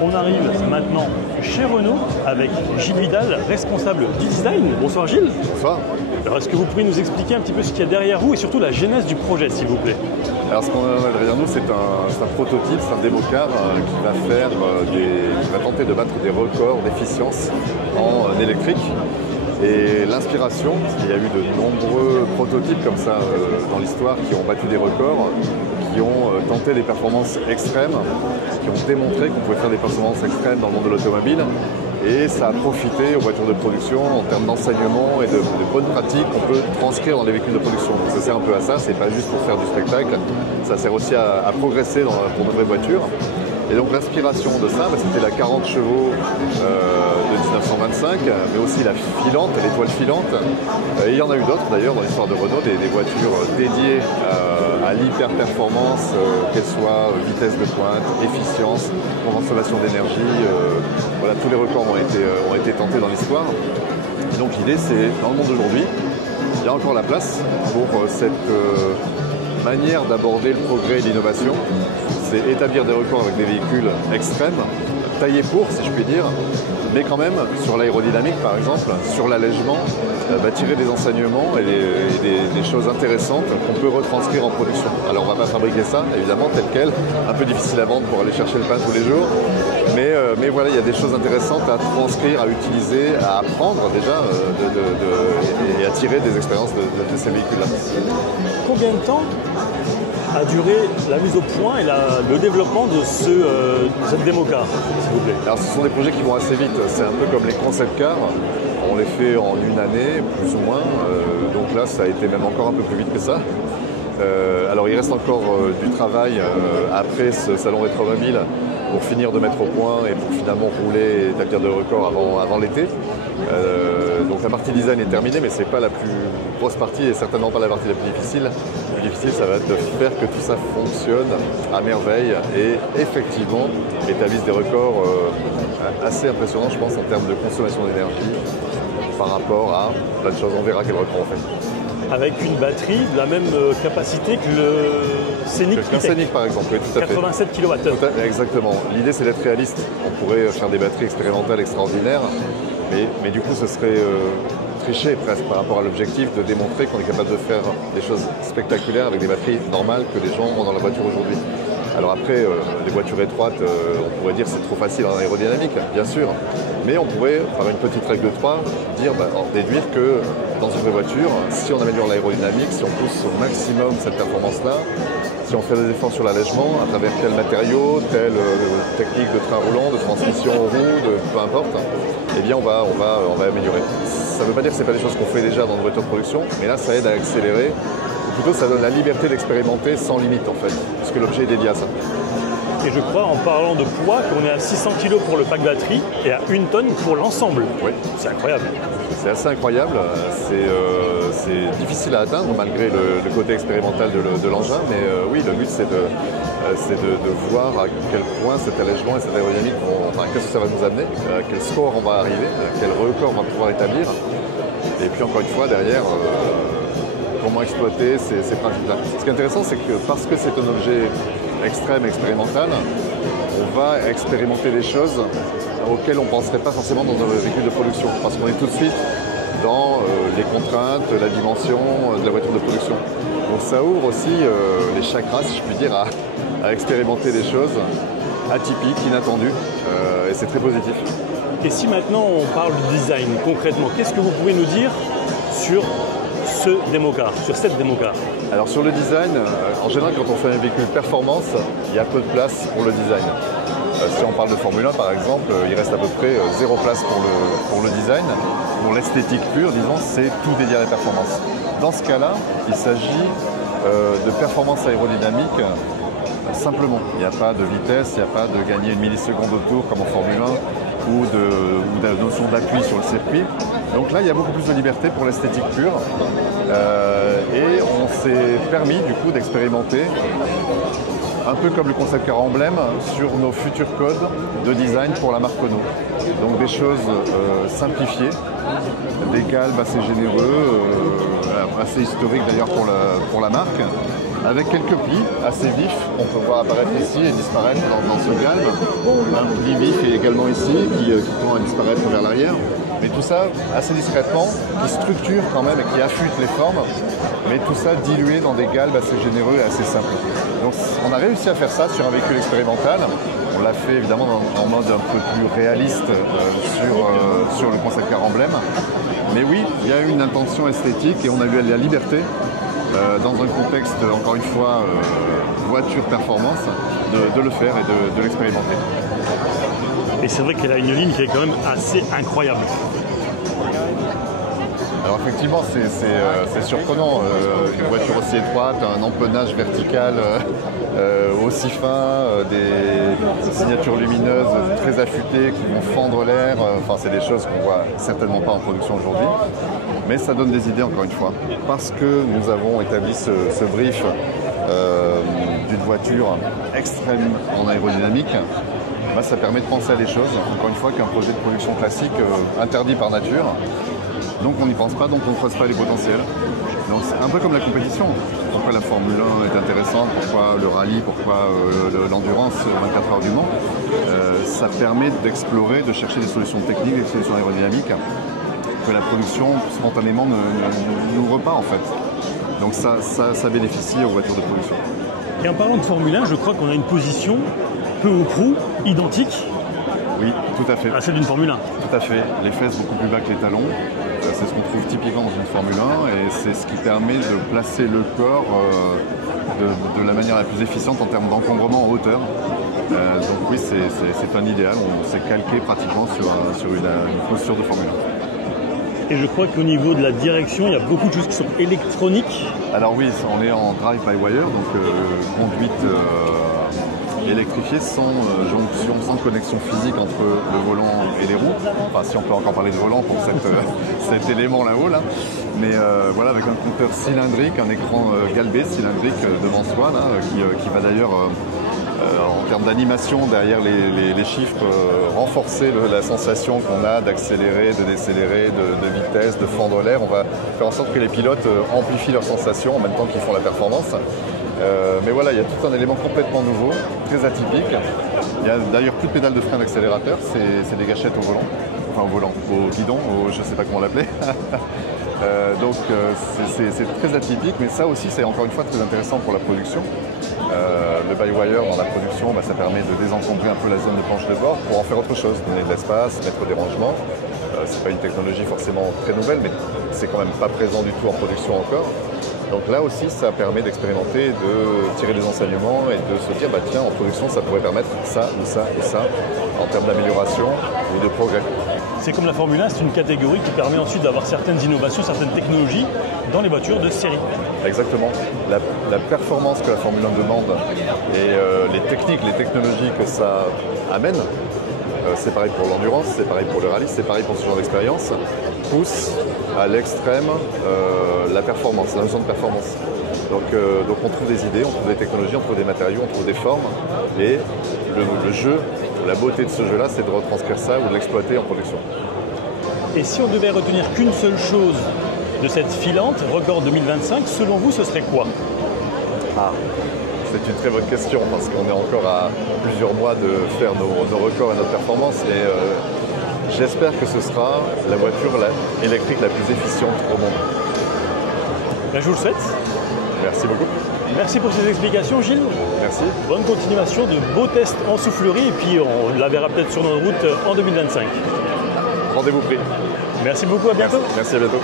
On arrive maintenant chez Renault avec Gilles Vidal, responsable du design. Bonsoir Gilles. Bonsoir. Alors est-ce que vous pourriez nous expliquer un petit peu ce qu'il y a derrière vous et surtout la genèse du projet, s'il vous plaît? Alors ce qu'on a derrière nous, c'est un prototype, c'est un démo-car qui va tenter de battre des records d'efficience en électrique. Et l'inspiration, parce qu'il y a eu de nombreux prototypes comme ça dans l'histoire qui ont battu des records, qui ont tenté des performances extrêmes, qui ont démontré qu'on pouvait faire des performances extrêmes dans le monde de l'automobile. Et ça a profité aux voitures de production en termes d'enseignement et de bonnes pratiques qu'on peut transcrire dans les véhicules de production. Donc ça sert un peu à ça, c'est pas juste pour faire du spectacle, ça sert aussi à progresser pour de vraies voitures. Et donc l'inspiration de ça, c'était la 40 chevaux de 1925, mais aussi la filante, l'étoile filante. Et il y en a eu d'autres d'ailleurs dans l'histoire de Renault, des voitures dédiées à l'hyper-performance, qu'elles soient vitesse de pointe, efficience, consommation d'énergie. Voilà, tous les records ont été tentés dans l'histoire. Et donc l'idée, c'est, dans le monde d'aujourd'hui, il y a encore la place pour cette manière d'aborder le progrès et l'innovation. C'est établir des records avec des véhicules extrêmes, taillés pour, si je puis dire, mais quand même, sur l'aérodynamique par exemple, sur l'allègement, tirer des enseignements et des choses intéressantes qu'on peut retranscrire en production. Alors on ne va pas fabriquer ça, évidemment, tel quel, un peu difficile à vendre pour aller chercher le pain tous les jours, mais voilà, il y a des choses intéressantes à transcrire, à utiliser, à apprendre déjà et à tirer des expériences de ces véhicules-là. Combien de temps a duré la mise au point et le développement de cette démo-car, s'il vous plaît? Alors ce sont des projets qui vont assez vite, c'est un peu comme les concept cars, on les fait en une année, plus ou moins, donc là ça a été même encore un peu plus vite que ça. Alors il reste encore du travail après ce salon Rétromobile pour finir de mettre au point et pour finalement rouler et établir de records avant l'été. Donc la partie design est terminée, mais ce n'est pas la plus grosse partie et certainement pas la partie la plus difficile. Le plus difficile, ça va être de faire que tout ça fonctionne à merveille et effectivement établisse des records assez impressionnants, je pense, en termes de consommation d'énergie par rapport à plein de choses. On verra quel record on fait. Avec une batterie de la même capacité que le Scénic. Le Scénic par exemple, oui, tout à fait. 87 kWh. Exactement. L'idée c'est d'être réaliste. On pourrait faire des batteries expérimentales extraordinaires, mais du coup ce serait tricher presque par rapport à l'objectif de démontrer qu'on est capable de faire des choses spectaculaires avec des batteries normales que les gens ont dans la voiture aujourd'hui. Alors après, les voitures étroites, on pourrait dire que c'est trop facile en aérodynamique, bien sûr, mais on pourrait, par une petite règle de 3, déduire que dans une vraie voiture, si on améliore l'aérodynamique, si on pousse au maximum cette performance-là, si on fait des efforts sur l'allègement à travers tel matériau, telle technique de train roulant, de transmission aux roues, peu importe, eh bien on va améliorer. Ça ne veut pas dire que ce n'est pas des choses qu'on fait déjà dans nos voitures de production, mais là ça aide à accélérer. Plutôt, ça donne la liberté d'expérimenter sans limite, en fait, puisque l'objet est dédié à ça. Et je crois, en parlant de poids, qu'on est à 600 kg pour le pack batterie et à 1 tonne pour l'ensemble. Oui. C'est incroyable. C'est assez incroyable. C'est difficile à atteindre, malgré le côté expérimental de l'engin. Mais oui, le but, c'est de voir à quel point cet allègement et cette aérodynamique qu'est-ce que ça va nous amener, à quel score on va arriver, à quel record on va pouvoir établir. Et puis, encore une fois, derrière... comment exploiter ces principes-là. Ce qui est intéressant, c'est que parce que c'est un objet extrême, expérimental, on va expérimenter des choses auxquelles on ne penserait pas forcément dans un véhicule de production, parce qu'on est tout de suite dans les contraintes, la dimension de la voiture de production. Donc ça ouvre aussi les chakras, si je puis dire, à expérimenter des choses atypiques, inattendues, et c'est très positif. Et si maintenant on parle du design, concrètement, qu'est-ce que vous pouvez nous dire sur cette démo-car? Alors sur le design, en général quand on fait un véhicule performance, il y a peu de place pour le design. Si on parle de Formule 1 par exemple, il reste à peu près zéro place pour le design. Pour l'esthétique pure, disons, c'est tout dédié à la performance. Dans ce cas-là, il s'agit de performance aérodynamique simplement. Il n'y a pas de vitesse, il n'y a pas de gagner une milliseconde au tour comme en Formule 1 ou de notion d'appui sur le circuit. Donc là, il y a beaucoup plus de liberté pour l'esthétique pure. Et on s'est permis du coup d'expérimenter un peu comme le concept car emblème, sur nos futurs codes de design pour la marque Renault. Donc des choses simplifiées, des galbes assez généreux, assez historiques d'ailleurs pour la marque, avec quelques plis assez vifs, on peut voir apparaître ici et disparaître dans ce galbe. Un pli vif est également ici, qui tend à disparaître vers l'arrière. Mais tout ça assez discrètement, qui structure quand même et qui affûte les formes, mais tout ça dilué dans des galbes assez généreux et assez simples. Donc on a réussi à faire ça sur un véhicule expérimental. On l'a fait évidemment en mode un peu plus réaliste sur le concept car emblème. Mais oui, il y a eu une intention esthétique et on a eu la liberté, dans un contexte, encore une fois, voiture performance, de le faire et de l'expérimenter. Et c'est vrai qu'elle a une ligne qui est quand même assez incroyable. Alors effectivement, c'est surprenant. Une voiture aussi étroite, un empennage vertical aussi fin, des signatures lumineuses très affûtées qui vont fendre l'air. Enfin, c'est des choses qu'on voit certainement pas en production aujourd'hui. Mais ça donne des idées, encore une fois. Parce que nous avons établi ce brief d'une voiture extrême en aérodynamique, ça permet de penser à des choses, encore une fois, qu'un projet de production classique interdit par nature. Donc on n'y pense pas, donc on ne creuse pas les potentiels. Donc c'est un peu comme la compétition. Pourquoi la Formule 1 est intéressante, pourquoi le rallye, pourquoi l'endurance 24 heures du Mans. Ça permet d'explorer, de chercher des solutions techniques, des solutions aérodynamiques que la production spontanément n'ouvre pas en fait. Donc ça bénéficie aux voitures de production. Et en parlant de Formule 1, je crois qu'on a une position peu ou prou identique. Oui, tout à fait. À celle d'une Formule 1. Tout à fait. Les fesses beaucoup plus bas que les talons. C'est ce qu'on trouve typiquement dans une Formule 1 et c'est ce qui permet de placer le corps de la manière la plus efficiente en termes d'encombrement en hauteur. Donc oui, c'est un idéal. On s'est calqué pratiquement sur une posture de Formule 1. Et je crois qu'au niveau de la direction, il y a beaucoup de choses qui sont électroniques. Alors oui, on est en drive-by-wire, donc conduite électrifiée sans jonction, sans connexion physique entre le volant et les roues. Enfin, si on peut encore parler de volant pour cet élément là-haut. Là. Mais voilà, avec un compteur cylindrique, un écran galbé cylindrique devant soi, là, qui va d'ailleurs, en termes d'animation, derrière les chiffres, renforcer la sensation qu'on a d'accélérer, de décélérer, de vitesse, de fendre l'air. On va faire en sorte que les pilotes amplifient leurs sensations en même temps qu'ils font la performance. Mais voilà, il y a tout un élément complètement nouveau, très atypique. Il n'y a d'ailleurs plus de pédale de frein d'accélérateur, c'est des gâchettes au volant, enfin au volant, au guidon, je ne sais pas comment l'appeler. Donc c'est très atypique, mais ça aussi c'est encore une fois très intéressant pour la production. Le by-wire dans la production, ça permet de désencombrer un peu la zone de planche de bord pour en faire autre chose, donner de l'espace, mettre des rangements. C'est pas une technologie forcément très nouvelle, mais c'est quand même pas présent du tout en production encore. Donc là aussi, ça permet d'expérimenter, de tirer des enseignements et de se dire, tiens, en production, ça pourrait permettre ça ou ça et ça en termes d'amélioration ou de progrès. C'est comme la Formule 1, c'est une catégorie qui permet ensuite d'avoir certaines innovations, certaines technologies dans les voitures de série. Exactement. La performance que la Formule 1 demande et les techniques, les technologies que ça amène, c'est pareil pour l'endurance, c'est pareil pour le rallye, c'est pareil pour ce genre d'expérience, pousse à l'extrême la performance, la notion de performance. Donc on trouve des idées, on trouve des technologies, on trouve des matériaux, on trouve des formes. Et le jeu, la beauté de ce jeu-là, c'est de retranscrire ça ou de l'exploiter en production. Et si on devait retenir qu'une seule chose de cette filante, record 2025, selon vous, ce serait quoi? C'est une très bonne question parce qu'on est encore à plusieurs mois de faire nos records et notre performance et j'espère que ce sera la voiture électrique la plus efficiente au monde. Je vous le souhaite. Merci beaucoup. Merci pour ces explications, Gilles. Merci. Bonne continuation de beaux tests en soufflerie et puis on la verra peut-être sur notre route en 2025. Rendez-vous pris. Merci beaucoup, à bientôt. Merci, à bientôt.